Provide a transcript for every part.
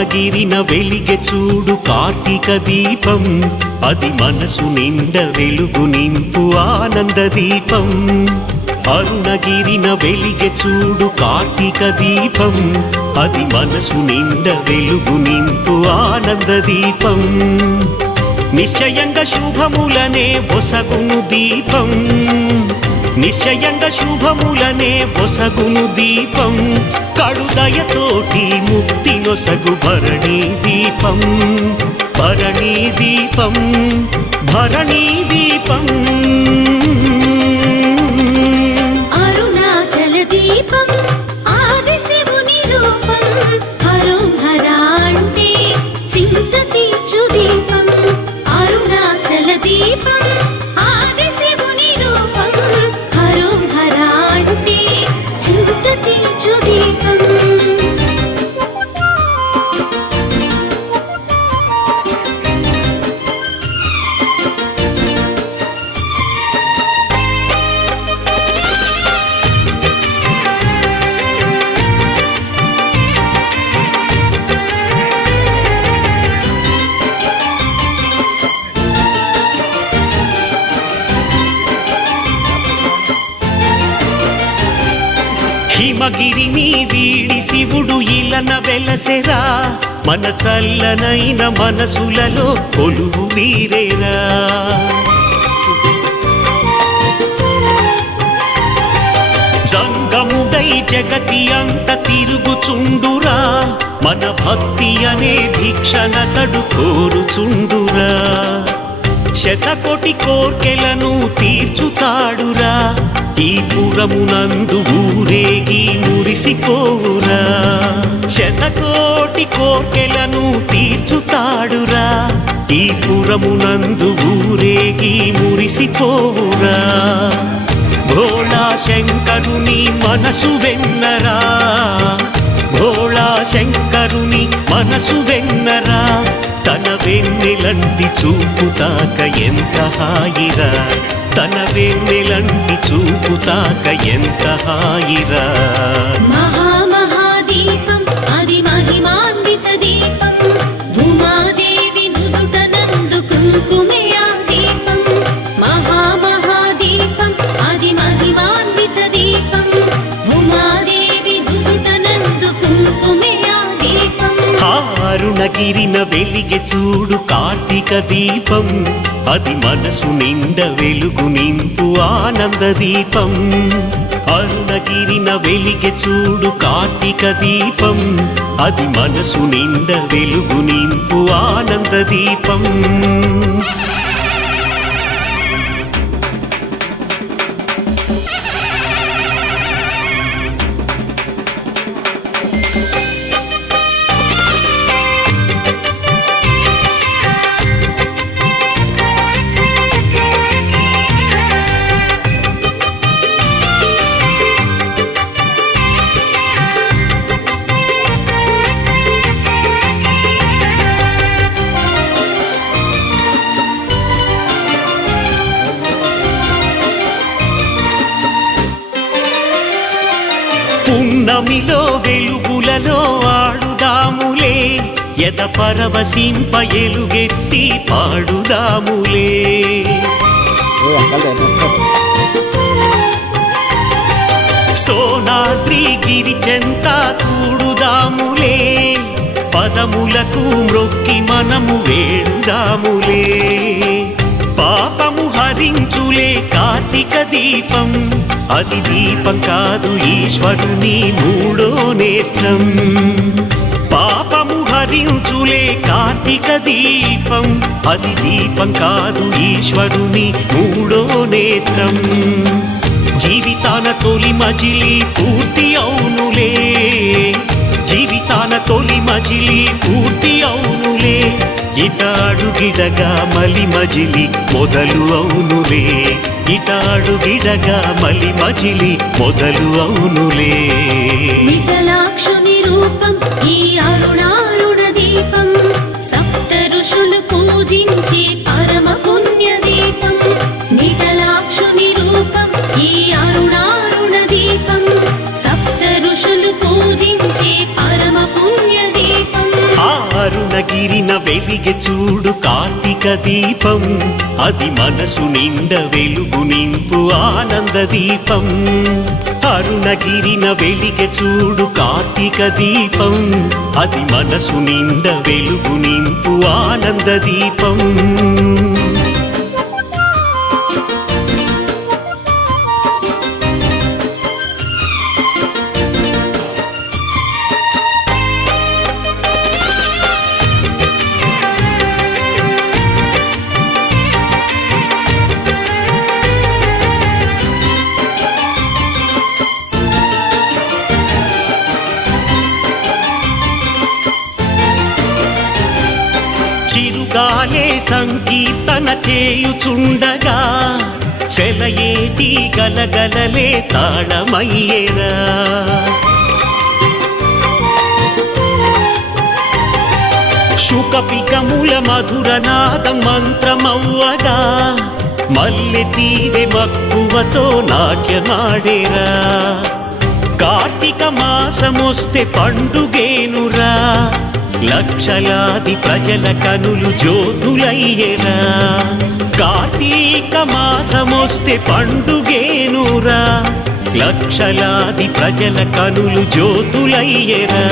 అరుణగిరిన వెలిగె చూడు కార్తీక దీపం, అది మనసు నిండ వెలుగు నింపు ఆనంద దీపం. అరుణగిరిన వెలిగె చూడు కార్తీక దీపం, అది మనసు నిండ వెలుగు నింపు ఆనంద దీపం. నిశ్చయంగా శుభములనే ఒసగును దీపం, నిశ్చయంగా శుభములనే ఒసగును దీపం. కడుదయతోటి ముక్తి నొసగు భరణీ దీపం, భరణీ దీపం, భరణీ దీపం. అరుణాచల దీపం ఆది శివుని రూపం, హరం హరా అంటే చింత తీర్చు దీపం. అరుణాచల దీపం ఆది శివుని రూపం, హరం హరా అంటే చింత తీర్చు దీపం. హిమగిరిని వీడి శివుడు ఇలన వెలసెరా, మన చల్లనైన మనసులలో కొలువు వీరేరా. జంగముడై జగతి అంత తిరుగుచుండురా, మన భక్తి అనే భిక్షణతడు కోరుచుండురా. శతకోటి కోర్కెలను తీర్చుతాడురా, ఈ పురమునందు ఊరేగి మురిసిపోవురా. శతకోటి కోర్కెలను తీర్చుతాడురా, ఈ పురమునందు ఊరేగి మురిసిపోవురా. భోళా శంకరుని మనసు వెన్నరా, భోళా శంకరుని మనసు వెన్నరా. తన వెన్నెలంటి చూపుతాక ఎంత హాయిరా, తన వెన్నెలంటి చూపుతాక ఎంత హాయిరా. మహామహాదీపం అది మహిమాన్విత దీపం, ఉమాదేవి నుదుట నందు కుంకుమే ఆ దీపం. మహామహాదీపం అది మహిమాన్విత దీపం, ఉమాదేవి నుదుట నందు కుంకుమే ఆ దీపం. అరుణగిరిన వెలిగె చూడు కార్తీక దీపం, అది మనసు నిండ వెలుగు నింపు ఆనంద దీపం. అరుణగిరిన వెలిగె చూడు కార్తీక దీపం, అది మనసు నిండ వెలుగు నింపు ఆనంద దీపం. పున్నమిలో వెలుగులలో ఆడుదాములే, ఎద పరవశింప ఎలుగెత్తి పాడుదాములే. సోనాద్రి గిరి చెంత కూడుదాములే, పదములకు మ్రొక్కి మనము వేడుదాములే. పాపము హరించులే కార్తీక దీపం, అది దీపం కాదు ఈశ్వరుని మూడో నేత్రం. పాపము హరించులే కార్తీక దీపం, అది దీపం కాదు ఈశ్వరుని మూడో నేత్రం. జీవితాన తొలి మజిలి పూర్తి అవునులే, జీవితాన తొలి మజిలి పూర్తి అవునులే. ఇట అడుగిడగా మలి మజిలి మొదలు అవునులే, ఇట అడుగిడగా మలి మజిలి మొదలు అవునులే. విఠలాక్షుని రూపం ఈ అరుణారుణ దీపం, సప్త ఋషులు పూజించే పరమ పుణ్య దీపం. విఠలాక్షుని రూపం ఈ అరుణారుణ దీపం, సప్త ఋషులు పూజించే పరమ పుణ్య దీపం. అరుణగిరిన వెలిగె చూడు కార్తీక దీపం అది మనసు నిండ వెలుగు నింపు ఆనంద దీపం అరుణగిరిన వెలిగె చూడు కార్తీక దీపం అది మనసు నిండ వెలుగు నింపు ఆనంద దీపం చిరుగాలే సంకీర్తన చేయుచుండగా చెలయేటి గలగలలే తాళమయ్యేరా శుకపికముల మధురనాదం మంత్రమవ్వగా మల్లె తీవె మక్కువతో నాట్యమాడేరా కార్తీక మాసమొస్తే పండుగేనురా లక్షలాది ప్రజల కనులు జ్యోతులయ్యేరా కార్తీక మాసమొస్తే పండుగేనురా లక్షలాది ప్రజల కనులు జ్యోతులయ్యేరా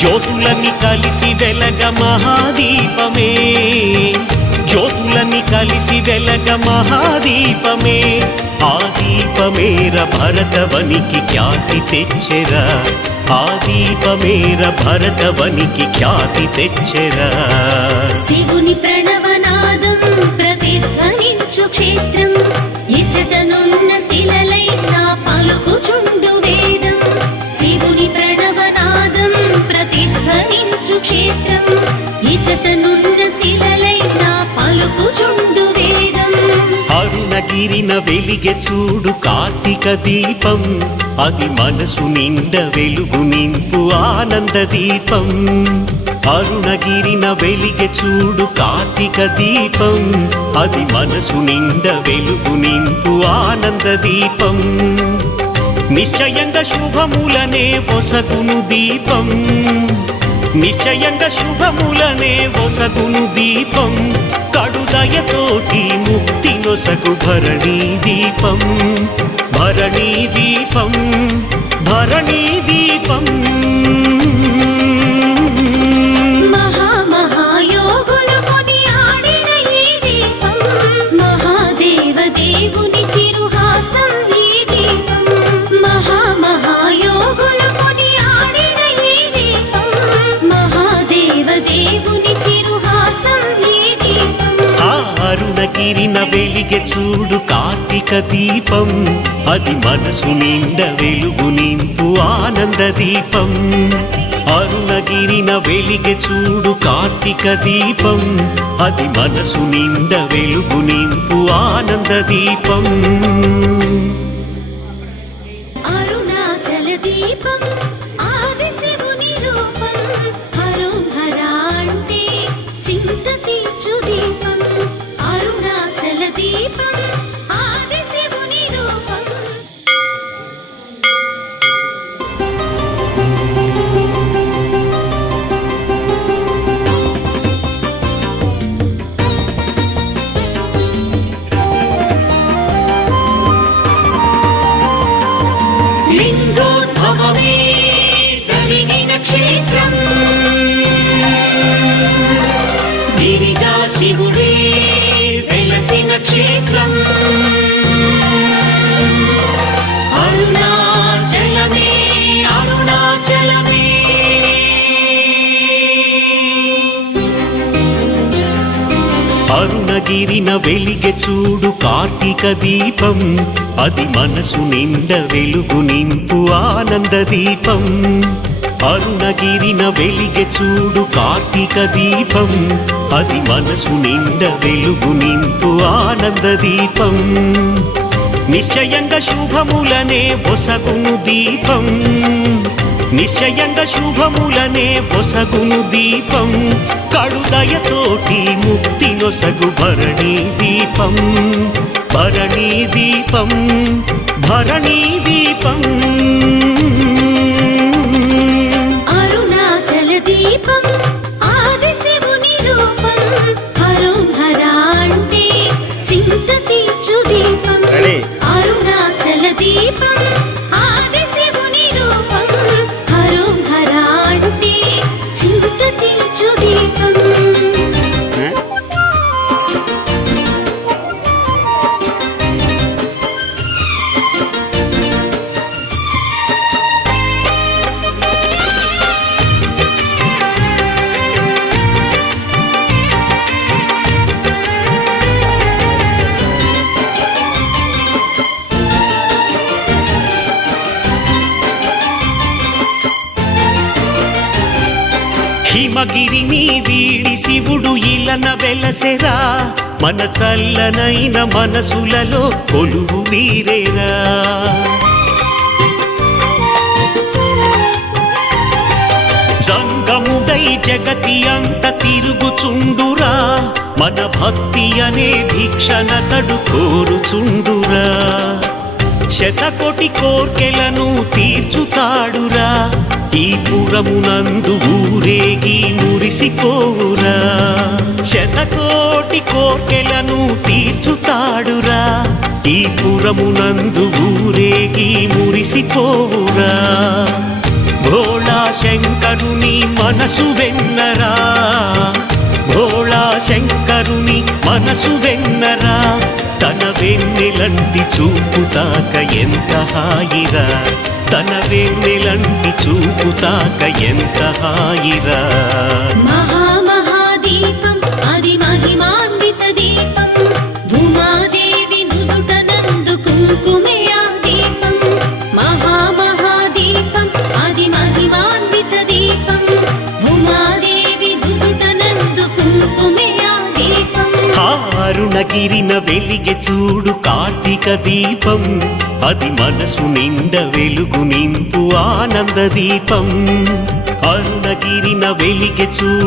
జ్యోతులన్నీ కలిసి వెలగ మహాదీపమే జ్యోతులన్నీ కలిసి వెలగ మహాదీపమే ఆ దీపమేర భరతవనికి ఖ్యాతి తెచ్చెరా ఆ దీపమేర భరతవనికి ఖ్యాతి తెచ్చెరా శివుని ప్రణవనాదం ప్రతిధ్వనించు క్షేత్రం ఇచటనున్న శిలలైనా పలుకుచుండు వేదం శివుని ప్రణవనాదం ప్రతిధ్వనించు క్షేత్రం ఇచటనున్న శిలలైనా పలుకుచుండు వేదం అరుణగిరిన వెలిగె చూడు కార్తీక దీపం అది మనసు నిండ వెలుగు నింపు ఆనంద దీపం అరుణగిరిన వెలిగె చూడు కార్తీక దీపం అది మనసు నిండ వెలుగు నింపు ఆనంద దీపం నిశ్చయంగా శుభములనే ఒసగును దీపం నిశ్చయంగా శుభములనే ఒసగును దీపం కడుదయతోటి ముక్తి నొసగు భరణీ దీపం భరణీ దీపం భరణీ దీపం మహామహాయోగులు కొనియాడిన ఈ దీపం మహాదేవ దేవుని చిరుహాసం ఈ దీపం మహామహాయోగులు కొనియాడిన ఈ దీపం మహాదేవ దేవుని చిరుహాసం ఈ దీపం అరుణగిరిన వెలిగె చూడు కార్తీక దీపం అది మనసు నిండ వెలుగు నింపు ఆనంద దీపం అరుణగిరిన వెలిగె చూడు కార్తీక దీపం అది మనసు నిండ వెలుగు నింపు ఆనంద దీపం అరుణాచల దీపం ఆది శివుని రూపం హరం హరా అంటే చింత తీర్చు దీపం అరుణాచల దీపం ఆది శివుని రూపం లింగోద్భవమే జరిగిన క్షేత్రం గిరిజా శివుడే వెలసిన క్షేత్రం అరుణాచలమే అరుణాచలమే అరుణగిరిన వెలిగె చూడు కార్తీక దీపం అది మనసు నిండ వెలుగు నింపు ఆనంద దీపం అరుణగిరిన వెలిగె చూడు కార్తీక దీపం అది మనసు నిండ వెలుగు నింపు ఆనంద దీపం నిశ్చయంగా శుభములనే ఒసగును దీపం నిశ్చయంగా శుభములనే ఒసగును దీపం కడుదయతోటి ముక్తి నొసగు భరణీ దీపం భరణీ దీపం భరణీ దీపం అరుణాచల దీపం హిమగిరిని వీడి శివుడు ఇలన వెలసెరా మన చల్లనైన మనసులలో కొలువు వీరేరా జంగముడై జగతి అంత తిరుగుచుండురా మన భక్తి అనే భిక్షణతడు కోరుచుండురా శతకోటి కోర్కెలను తీర్చుతాడురా ఈ పురమునందు ఊరేగి మురిసిపోవురా శతకోటి కోర్కెలను తీర్చుతాడురా ఈ పురమునందు ఊరేగి మురిసిపోవురా భోళా శంకరుని మనసు వెన్నరా భోళా శంకరుని మనసు వెన్నరా తన వెన్నెలంటి చూపుతాక ఎంత హాయిరా తన వెన్నెలంటి చూపుతాక ఎంత హాయిరా మహామహాదీపం అది మహిమాన్విత దీపం భూమాదేవి నుదుటనందు కుంకుమే ఆ దీపం మహామహాదీపం అది మహిమాన్విత దీపం భూమాదేవి నుదుటనందు కుంకుమే ఆ దీపం అరుణగిరిన వెలిగె చూడు కార్తీక దీపం అది మనసు నిండ వెలుగు నింపు ఆనంద దీపం అరుణగిరిన వెలిగె చూడు